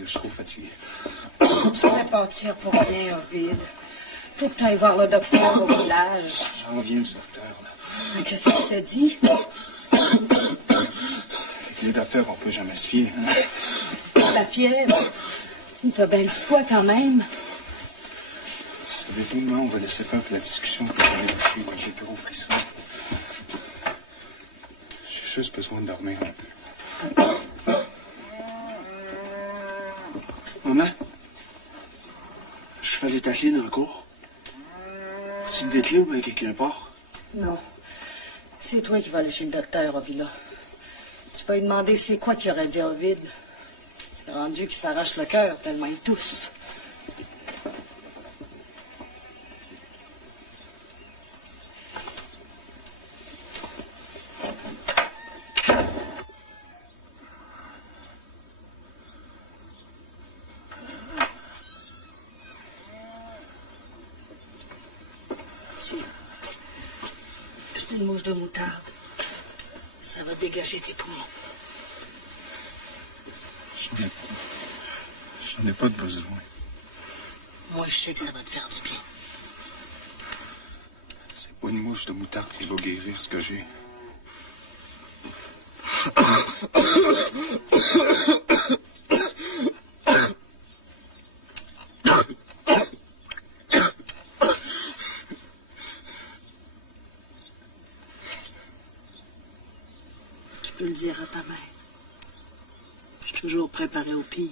Je suis trop fatigué. Tu vas partir pour rien, Ovid. Faut que tu ailles voir le docteur au village. J'en reviens du docteur, là. Qu'est-ce qu'il t'a dit? Avec les docteurs, on peut jamais se fier. Hein? La fièvre. T'as bien du poids quand même. Savez-vous, moi, on va laisser faire la discussion que je vais coucher. J'ai le gros frisson. J'ai juste besoin de dormir un peu. Maman, je fais les tasser dans le cours. As-tu des clés ou bien quelqu'un part? Non. C'est toi qui vas aller chez le docteur, Ovila. Tu vas lui demander c'est quoi qu'il aurait dit à Ovid. C'est rendu qu'il s'arrache le cœur tellement ils toussent. C'est une mouche de moutarde. Ça va dégager tes poumons. J'en ai pas de besoin. Moi, je sais que ça va te faire du bien. C'est pas une mouche de moutarde qui va guérir ce que j'ai. Tu peux le dire à ta mère. Je suis toujours préparé au pire.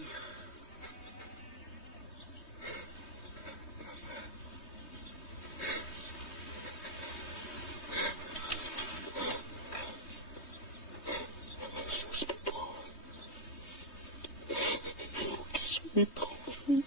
Ça se peut pas. Faut qu'il soit tranquille.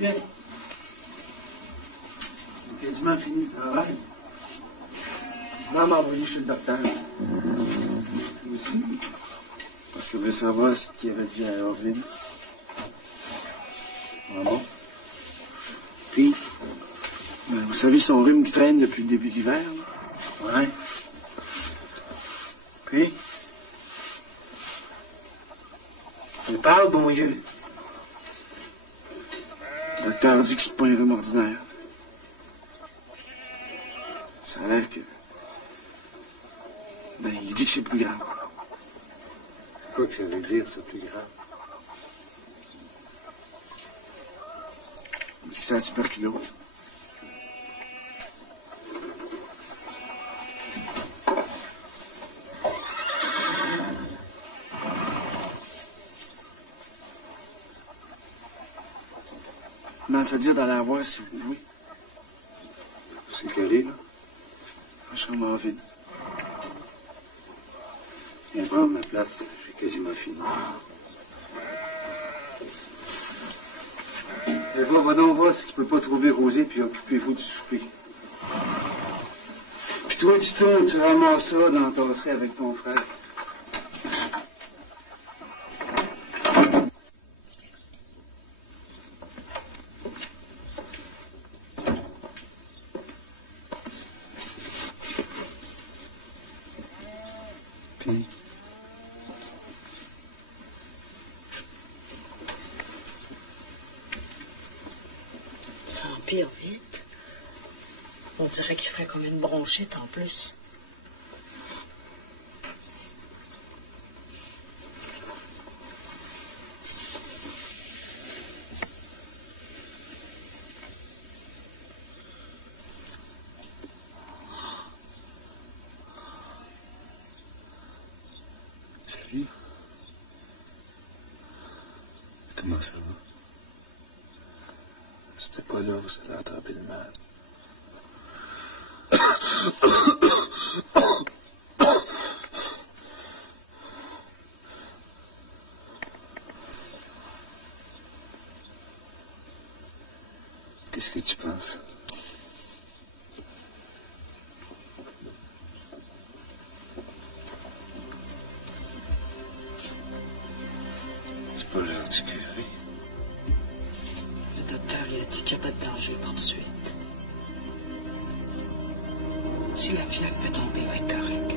J'ai quasiment fini le travail. Maman m'a envoyé chez le docteur. Vous aussi? Parce qu'elle voulait savoir ce qu'il avait dit à Ovid. Ah bon? Puis, vous savez son rhume qui traîne depuis le début de l'hiver? Ouais. Puis? Elle parle, bon Dieu. Le docteur dit que c'est pas un rhume ordinaire. Ça a l'air que... Ben, il dit que c'est plus grave. C'est quoi que ça veut dire, ça, plus grave? Il dit que c'est la tuberculose. Il m'a fait dire d'aller la voir si vous voulez. C'est qu'elle est, là? La chambre en vide. Viens prendre ma place, j'ai quasiment fini. Eva, va donc voir si tu peux pas trouver Rosé, puis occupez-vous du souper. Puis toi, tu ramasses ça dans ta tasserie avec ton frère. Puis... Ça empire vite. On dirait qu'il ferait comme une bronchite en plus. Comment ça va? C'était pas là, vous avez attrapé le mal. Qu'est-ce que tu penses? C'est pas l'heure du curé. Le docteur il a dit qu'il n'y a pas de danger pour tout de suite. Si la fièvre peut tomber, il va être correct.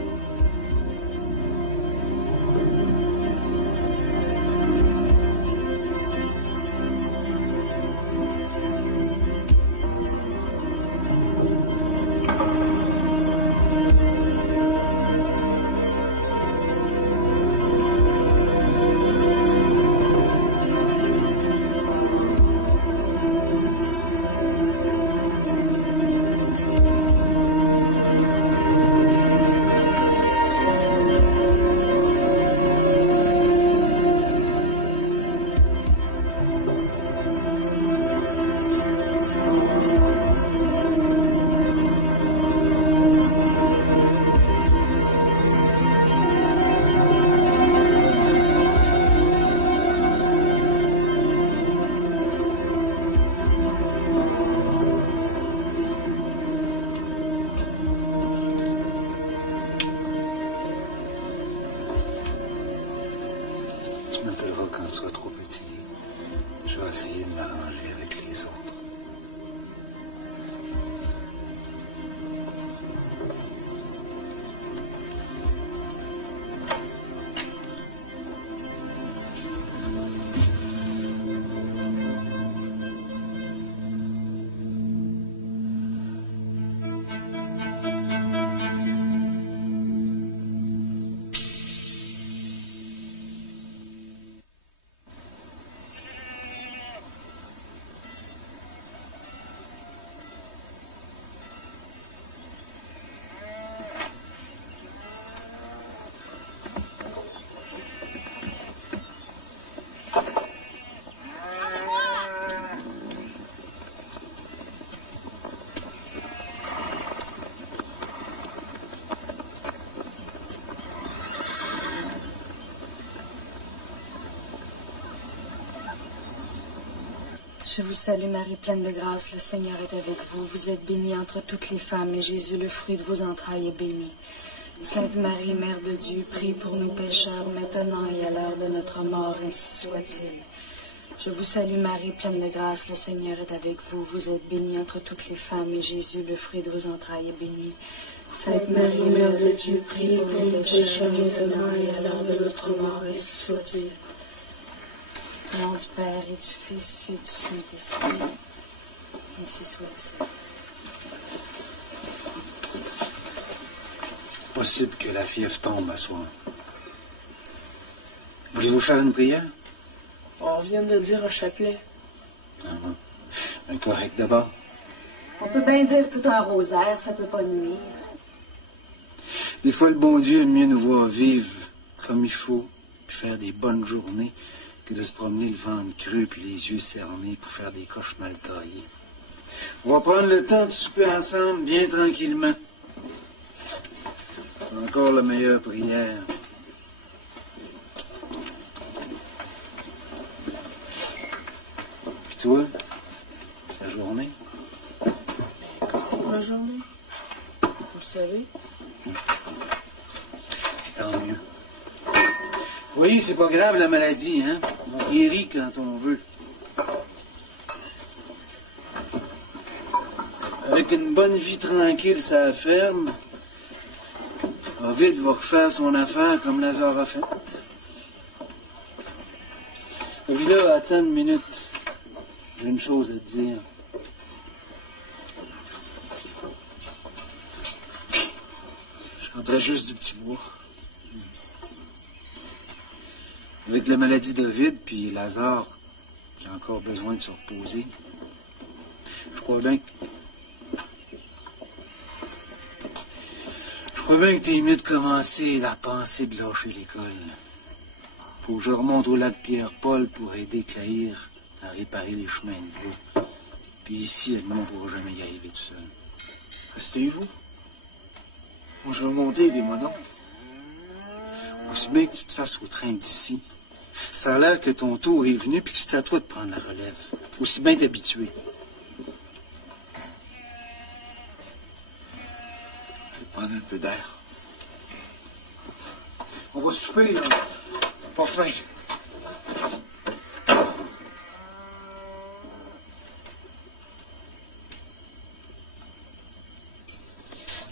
Tu m'appelleras quand tu seras trop petit. Je vais essayer de m'arranger avec les autres. Je vous salue Marie, pleine de grâce, le Seigneur est avec vous. Vous êtes bénie entre toutes les femmes, et Jésus, le fruit de vos entrailles, est béni. Sainte Marie, Mère de Dieu, prie pour nous pécheurs, maintenant et à l'heure de notre mort, ainsi soit-il. Je vous salue Marie, pleine de grâce, le Seigneur est avec vous. Vous êtes bénie entre toutes les femmes, et Jésus, le fruit de vos entrailles, est béni. Sainte Marie, Mère de Dieu, prie pour nous pécheurs, maintenant et à l'heure de notre mort, ainsi soit-il. Au nom du Père et du Fils et du Saint-Esprit, ainsi soit-il. Possible que la fièvre tombe à soir. Voulez-vous faire une prière? On vient de le dire au chapelet. Un correct d'abord. On peut bien dire tout un rosaire, ça peut pas nuire. Des fois, le bon Dieu aime mieux nous voir vivre comme il faut, puis faire des bonnes journées, que de se promener le ventre creux puis les yeux cernés pour faire des coches mal taillées. On va prendre le temps de souper ensemble, bien tranquillement. C'est encore la meilleure prière. Puis toi, la journée? La journée? Vous savez? Tant mieux. Oui, c'est pas grave la maladie, hein? On guérit quand on veut. Avec une bonne vie tranquille, ça ferme. Ovid va refaire son affaire comme Lazare a fait. Ovida, attends une minute. J'ai une chose à te dire. Je rentrais juste du petit bois. Avec la maladie d'Ovid, puis Lazare, qui a encore besoin de se reposer. Je crois bien que t'es mieux de commencer à penser de lâcher l'école. Faut que je remonte au lac Pierre-Paul pour aider Claire à réparer les chemins de bois. Puis ici, Edmond ne pourra jamais y arriver tout seul. Restez-vous. Moi, je vais monter des monons. Aussi bien que tu te fasses au train d'ici. Ça a l'air que ton tour est venu puis que c'est à toi de prendre la relève. Aussi bien t'habituer. Je vais prendre un peu d'air. On va souper, là. Pas faim.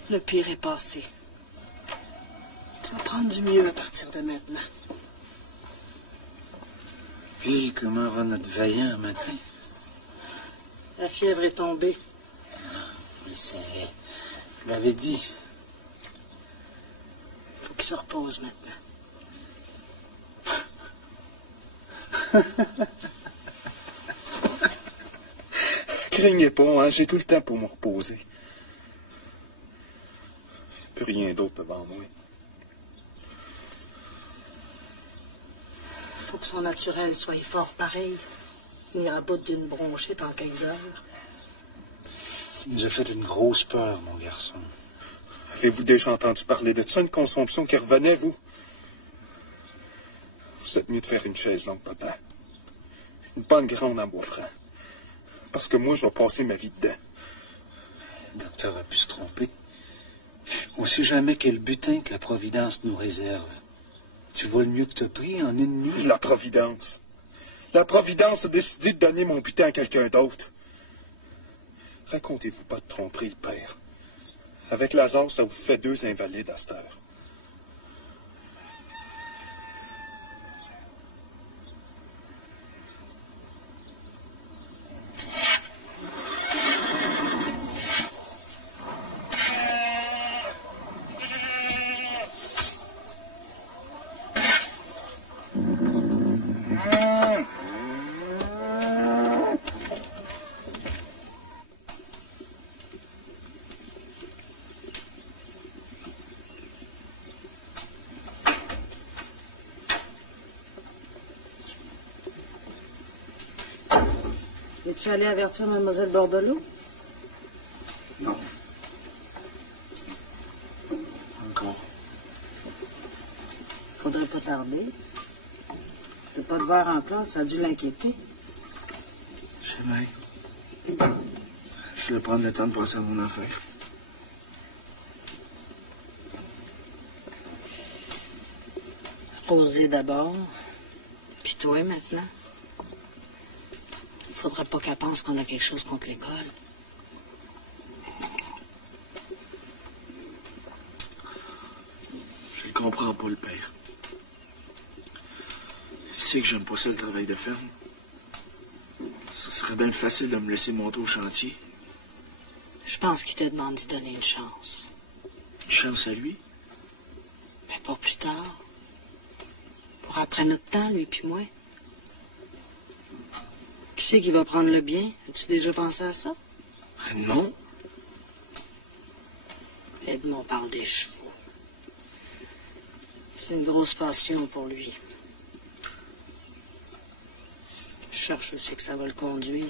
Le pire est passé. Tu vas prendre du mieux à partir de maintenant. Puis, comment va notre vaillant un matin? La fièvre est tombée. Je le savais. Je l'avais dit. Faut qu'il se repose maintenant. Craignez pas, hein, j'ai tout le temps pour me reposer. Plus rien d'autre devant moi. Faut que son naturel soit fort pareil. Venir à bout d'une bronchite en 15 heures. Tu nous as fait une grosse peur, mon garçon. Avez-vous déjà entendu parler de ça, une consomption qui revenait, vous? Vous êtes mieux de faire une chaise longue, papa. Une bonne grande en bois franc. Parce que moi, je vais passer ma vie dedans. Le docteur a pu se tromper. On ne sait jamais quel butin que la Providence nous réserve. Tu vois le mieux que t'as pris en une nuit? La Providence. La Providence a décidé de donner mon butin à quelqu'un d'autre. Racontez-vous pas de tromperie, le père. Avec Lazare, ça vous fait 2 invalides à cette heure. Es-tu allé avertir Mademoiselle Bordelot? Non. Encore. Faudrait pas tarder. De pas te voir en place, ça a dû l'inquiéter. Je sais bien. Je vais prendre le temps de penser à mon affaire. Roser d'abord, puis toi maintenant. Faudra pas qu'elle pense qu'on a quelque chose contre l'école. Je le comprends pas, le père. Je sais que j'aime pas ça, le travail de ferme. Ça serait bien facile de me laisser monter au chantier. Je pense qu'il te demande d'y donner une chance. Une chance à lui. Mais pas plus tard. Pour après notre temps, lui puis moi. Qui c'est qui va prendre le bien? As-tu déjà pensé à ça? Non. Edmond parle des chevaux. C'est une grosse passion pour lui. Je cherche aussi que ça va le conduire.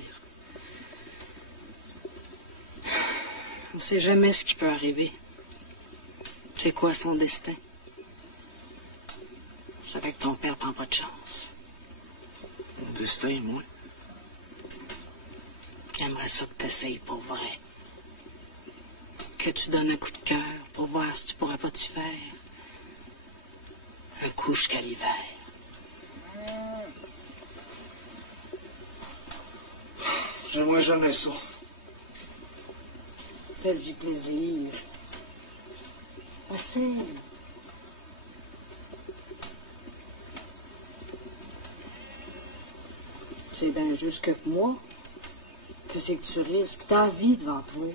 On ne sait jamais ce qui peut arriver. C'est quoi son destin? C'est vrai que ton père prend pas de chance. Mon destin, moi. J'aimerais ça que tu essayes pour vrai. Que tu donnes un coup de cœur pour voir si tu pourrais pas t'y faire. Un coup jusqu'à l'hiver. J'aimerais jamais ça. Fais-y plaisir. Assez. C'est bien juste que moi. Que c'est que tu risques ta vie devant toi.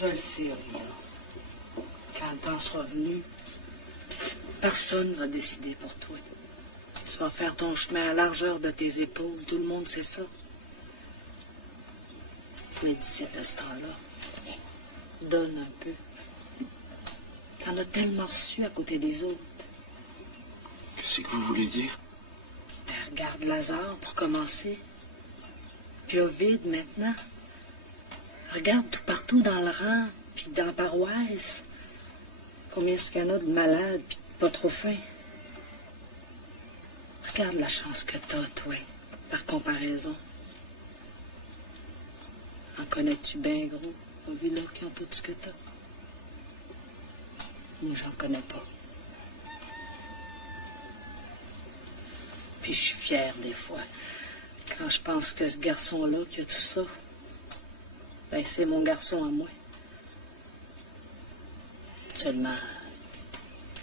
Je le sais, Rita. Quand le temps sera venu, personne ne va décider pour toi. Tu vas faire ton chemin à la largeur de tes épaules. Tout le monde sait ça. Mais 17 à ce temps-là, donne un peu. T'en as tellement reçu à côté des autres. Qu'est-ce que vous voulez dire? Ben, regarde Lazare pour commencer. Puis Ovide maintenant. Regarde tout partout dans le rang, puis dans la paroisse. Combien est-ce qu'il y en a de malades, puis de pas trop fins. Regarde la chance que t'as, toi, par comparaison. En connais-tu bien, gros, Ovide, qui ont tout ce que t'as? Moi, j'en connais pas. Puis je suis fière des fois. Quand je pense que ce garçon-là qui a tout ça, ben c'est mon garçon à moi. Seulement,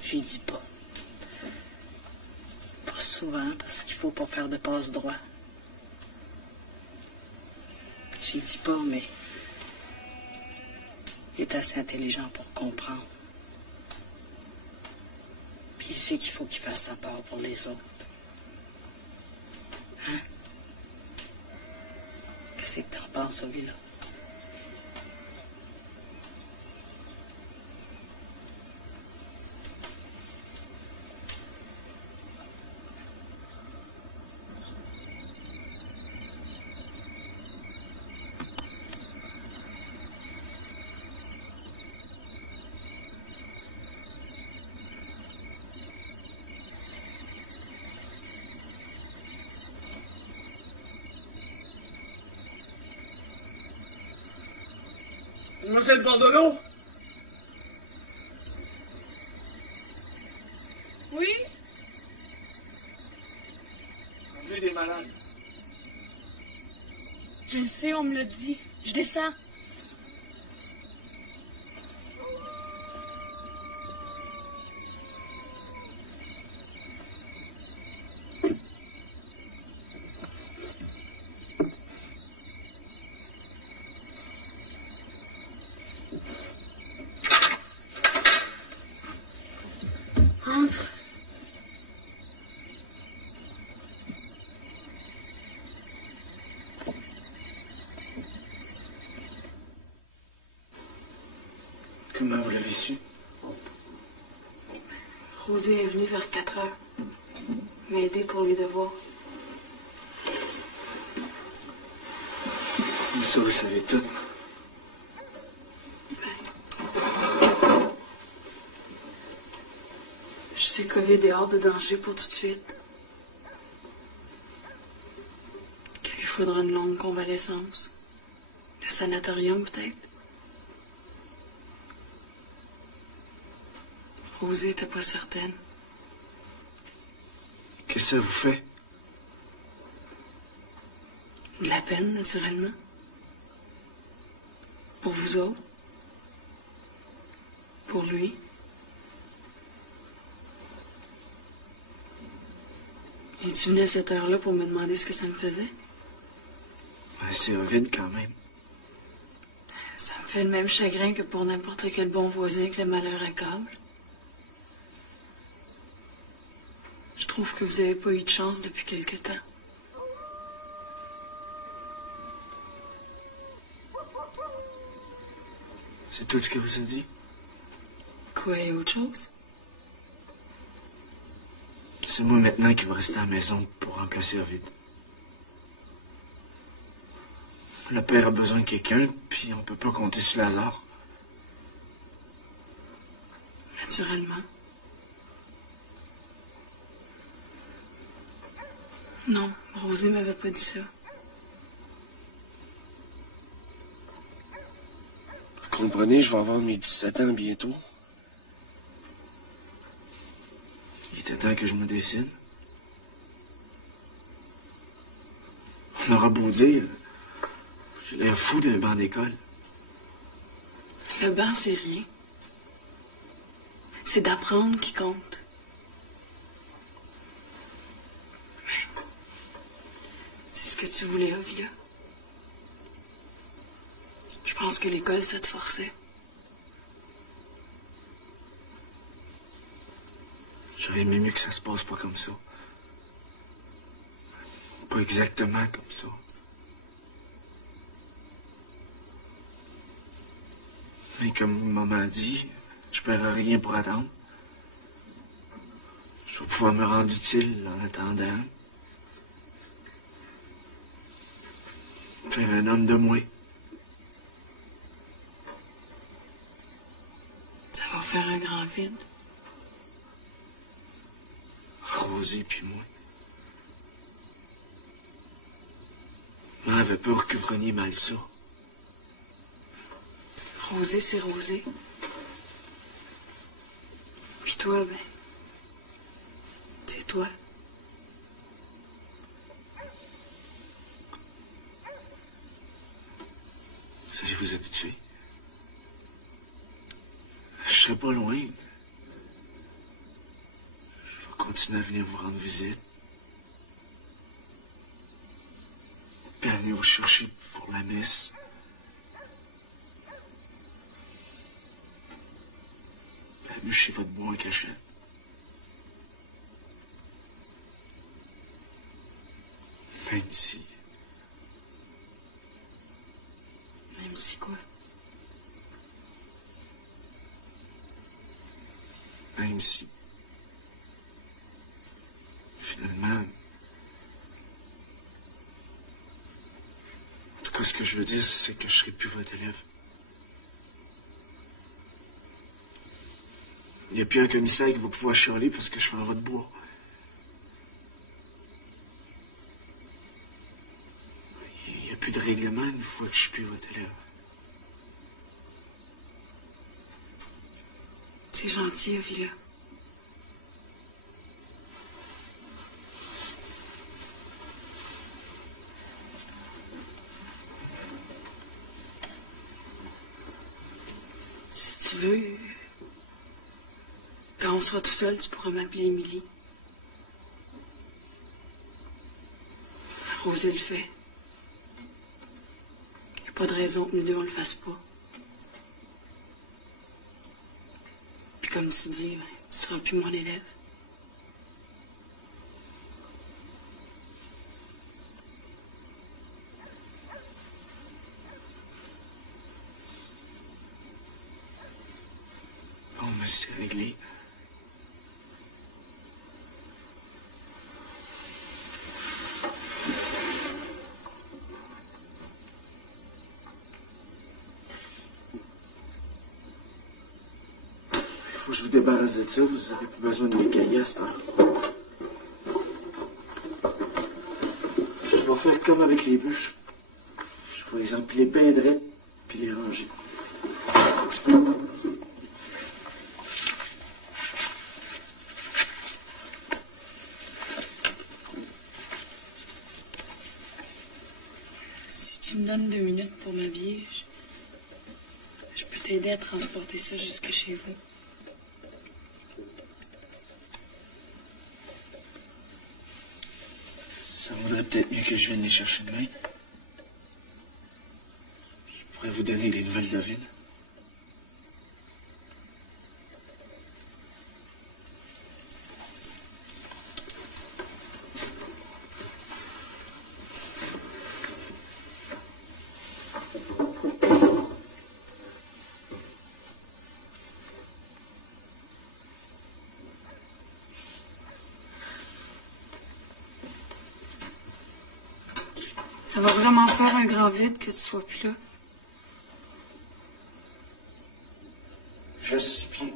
j'y dis pas. Pas souvent, parce qu'il faut pas faire de passe-droit. J'y dis pas, mais il est assez intelligent pour comprendre. Puis il sait qu'il faut qu'il fasse sa part pour les autres. Hein? Qu'est-ce que t'en penses, Ovila? Mademoiselle Bordelot? Oui? Conduit des malades. Je le sais, on me l'a dit. Je descends. Entre. Comment vous l'avez su? Rosée est venue vers 4 heures. M'aider pour les devoirs. Comme ça, vous savez tout. Je sais qu'Ovid est hors de danger pour tout de suite. Qu'il lui faudra une longue convalescence. Le sanatorium, peut-être. Rosée n'était pas certaine. Qu'est-ce que ça vous fait? De la peine, naturellement. Pour vous autres. Pour lui. Et tu venais à cette heure-là pour me demander ce que ça me faisait? Ben, c'est Ovide quand même. Ça me fait le même chagrin que pour n'importe quel bon voisin que le malheur accable. Je trouve que vous n'avez pas eu de chance depuis quelque temps. C'est tout ce que vous a dit? Quoi, et autre chose? C'est moi maintenant qui va rester à la maison pour remplacer Ovide. Le père a besoin de quelqu'un, puis on peut pas compter sur Lazare. Naturellement. Non, Rosée m'avait pas dit ça. Vous comprenez, je vais avoir mes 17 ans bientôt. Il était temps que je me décide. On aura beau dire, j'ai l'air fou d'un banc d'école. Le banc, c'est rien. C'est d'apprendre qui compte. Mais c'est ce que tu voulais, Ovila. Je pense que l'école, ça te forçait. J'aurais aimé mieux que ça se passe pas comme ça. Pas exactement comme ça. Et comme maman a dit, je perds rien pour attendre. Je vais pouvoir me rendre utile en attendant. Faire un homme de moi. Ça va faire un grand vide. Rosé puis moi. Maman avait peur que vous preniez mal ça. Rosé, c'est Rosé. Puis toi, ben... c'est toi. Vous allez vous habituer. Je serai pas loin. Je vais continuer à venir vous rendre visite. Puis à venir vous chercher pour la messe. Puis à bûcher votre bois en cachette. Même si... Même si quoi? Même si... Finalement... En tout cas, ce que je veux dire, c'est que je serai plus votre élève. Il n'y a plus un commissaire qui va pouvoir chialer parce que je fais en votre bois. Il n'y a plus de règlement une fois que je suis plus votre élève. C'est gentil, Avila. Si tu veux, quand on sera tout seul, tu pourras m'appeler Émilie. Rosé le fait. Il n'y a pas de raison que nous deux, on le fasse pas. Puis comme tu dis, ben, tu seras plus mon élève. Bon, mais c'est réglé. Faut que je vous débarrasse de ça, vous n'aurez plus besoin de mes cahiers à cette heure. Je vais faire comme avec les bûches. Je vais les empiler bien draites, puis les ranger. Si tu me donnes 2 minutes pour m'habiller, je peux t'aider à transporter ça jusque chez vous. Ça vaudrait peut-être mieux que je vienne les chercher demain. Je pourrais vous donner des nouvelles de David. Ça va vraiment faire un grand vide que tu sois plus là. Juste 6 pieds.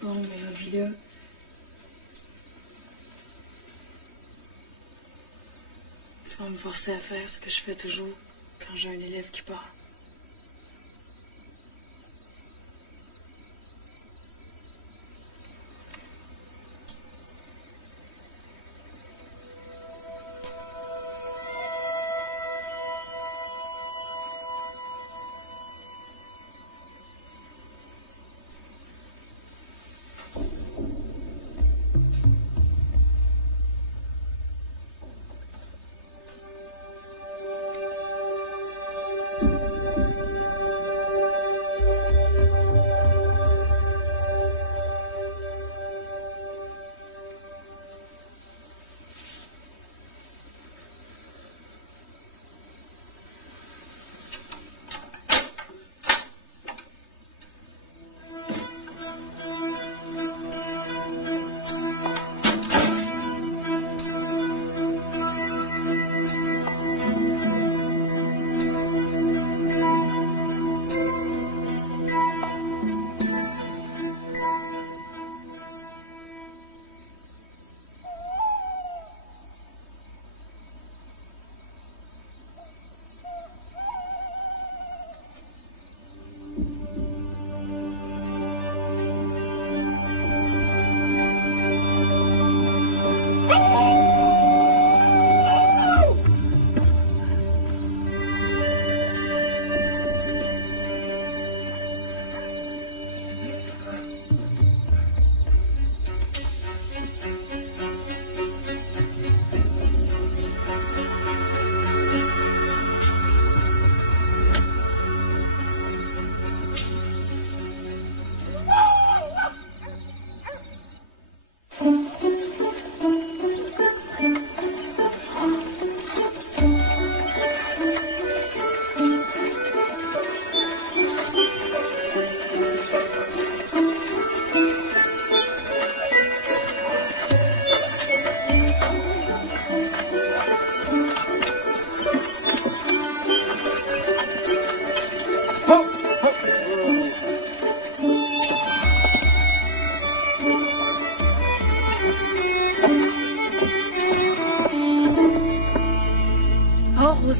Bon, mais Avila, tu vas me forcer à faire ce que je fais toujours quand j'ai un élève qui part.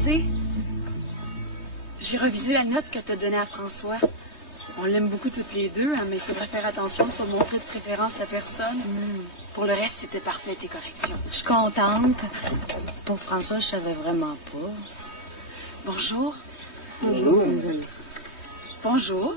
sais, j'ai revisé la note que tu as donnée à François. On l'aime beaucoup toutes les deux, hein, mais il faudrait faire attention de ne pas montrer de préférence à personne. Pour le reste, c'était parfait, tes corrections. Je suis contente. Pour François, je savais vraiment pas. Bonjour. Bonjour. Bonjour.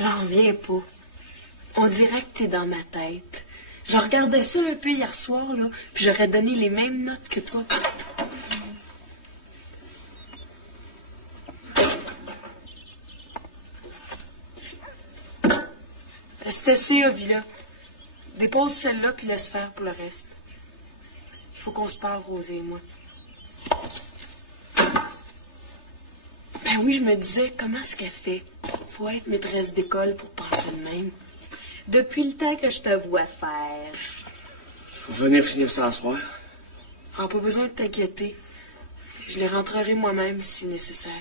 J'en reviens pas. On dirait que t'es dans ma tête. Je regardais ça un peu hier soir, là, puis j'aurais donné les mêmes notes que toi. C'est assez, Ovila. Dépose celle-là, puis laisse faire pour le reste. Il faut qu'on se parle, Rosée et moi. Ben oui, je me disais, comment est-ce qu'elle fait? Faut être maîtresse d'école pour penser de même. Depuis le temps que je te vois faire. Je vais venir finir ça ce soir. Ah, pas besoin de t'inquiéter. Je les rentrerai moi-même si nécessaire.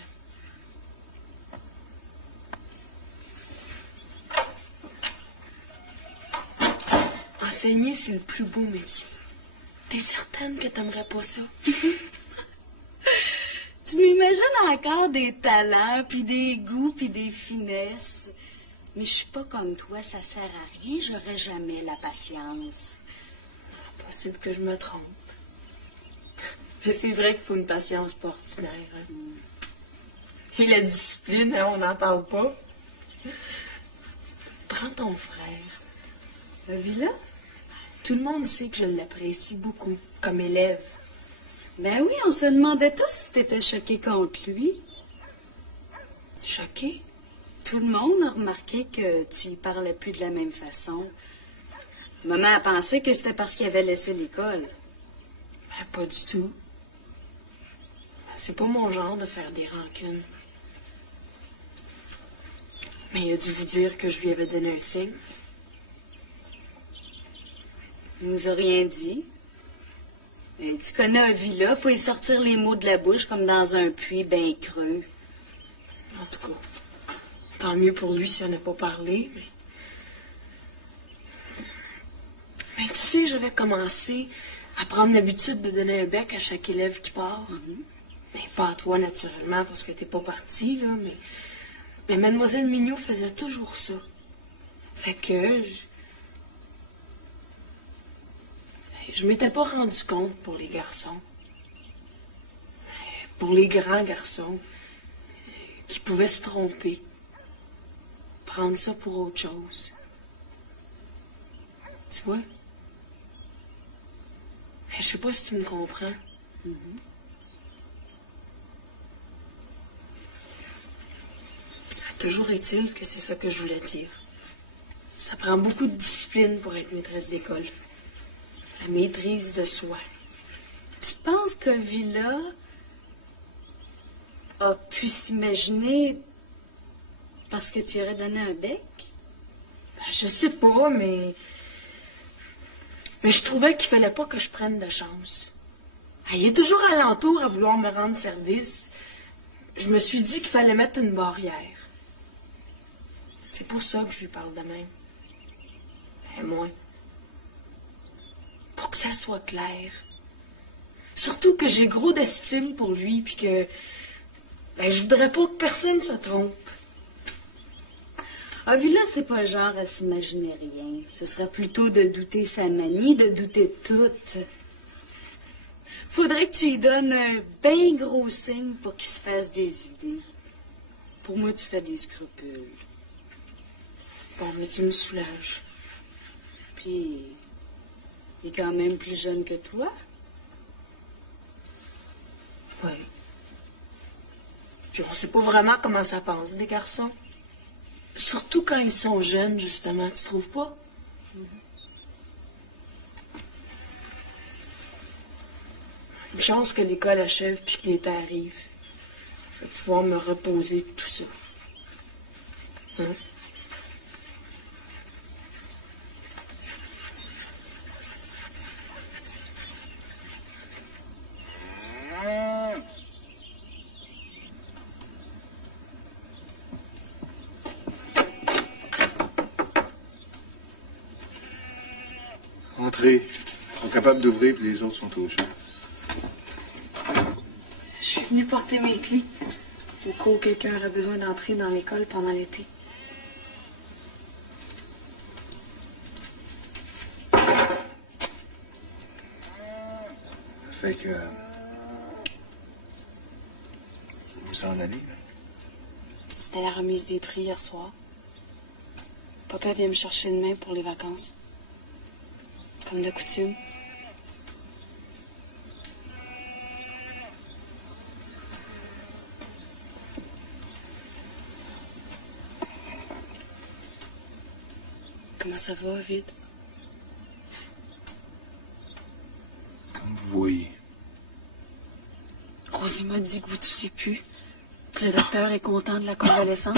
Enseigner, c'est le plus beau métier. T'es certaine que t'aimerais pas ça? Tu m'imagines encore des talents, puis des goûts, puis des finesses. Mais je suis pas comme toi, ça sert à rien, j'aurai jamais la patience. Possible que je me trompe. Mais c'est vrai qu'il faut une patience pas ordinaire. Hein? Et la discipline, hein, on n'en parle pas. Prends ton frère. Villa? Tout le monde sait que je l'apprécie beaucoup, comme élève. Ben oui, on se demandait tous si t'étais choqué contre lui. Choqué? Tout le monde a remarqué que tu y parlais plus de la même façon. Maman a pensé que c'était parce qu'il avait laissé l'école. Ben, pas du tout. C'est pas mon genre de faire des rancunes. Mais il a dû vous dire que je lui avais donné un signe. Il nous a rien dit. Et tu connais un Villa, faut y sortir les mots de la bouche comme dans un puits bien creux. En tout cas, tant mieux pour lui s'il n'en a pas parlé, mais tu sais, j'avais commencé à prendre l'habitude de donner un bec à chaque élève qui part. Mais pas à toi, naturellement, parce que t'es pas parti, là, mais Mademoiselle Mignot faisait toujours ça. Fait que je m'étais pas rendu compte pour les garçons. Pour les grands garçons qui pouvaient se tromper. Prendre ça pour autre chose. Tu vois? Je sais pas si tu me comprends. Toujours est-il que c'est ça que je voulais dire. Ça prend beaucoup de discipline pour être maîtresse d'école. La maîtrise de soi. Tu penses que Villa a pu s'imaginer parce que tu aurais donné un bec? Ben, je sais pas, mais je trouvais qu'il fallait pas que je prenne de chance. Il est toujours alentour à vouloir me rendre service. Je me suis dit qu'il fallait mettre une barrière. C'est pour ça que je lui parle de même. Et moi. Pour que ça soit clair. Surtout que j'ai gros d'estime pour lui, puis que je voudrais pas que personne se trompe. Ah, Villa, c'est pas le genre à s'imaginer rien. Ce serait plutôt de douter sa manie, de douter de tout. Faudrait que tu lui donnes un bien gros signe pour qu'il se fasse des idées. Pour moi, tu fais des scrupules. Bon, mais tu me soulages. Puis, il est quand même plus jeune que toi. Oui. Puis on sait pas vraiment comment ça pense, des garçons. Surtout quand ils sont jeunes, justement, tu trouves pas? Une chance que l'école achève puis que l'été arrive. Je vais pouvoir me reposer de tout ça. Hein? Entrez. Ils sont capables d'ouvrir, puis les autres sont au chaud. Je suis venue porter mes clés. Au cas où quelqu'un aurait besoin d'entrer dans l'école pendant l'été. Ça fait que... Vous vous en allez, là? C'était la remise des prix hier soir. Papa vient me chercher demain pour les vacances. Comme de coutume. Comment ça va, Ovid? Comme vous voyez. Rosie m'a dit que vous toussez plus. Que le docteur est content de la convalescence.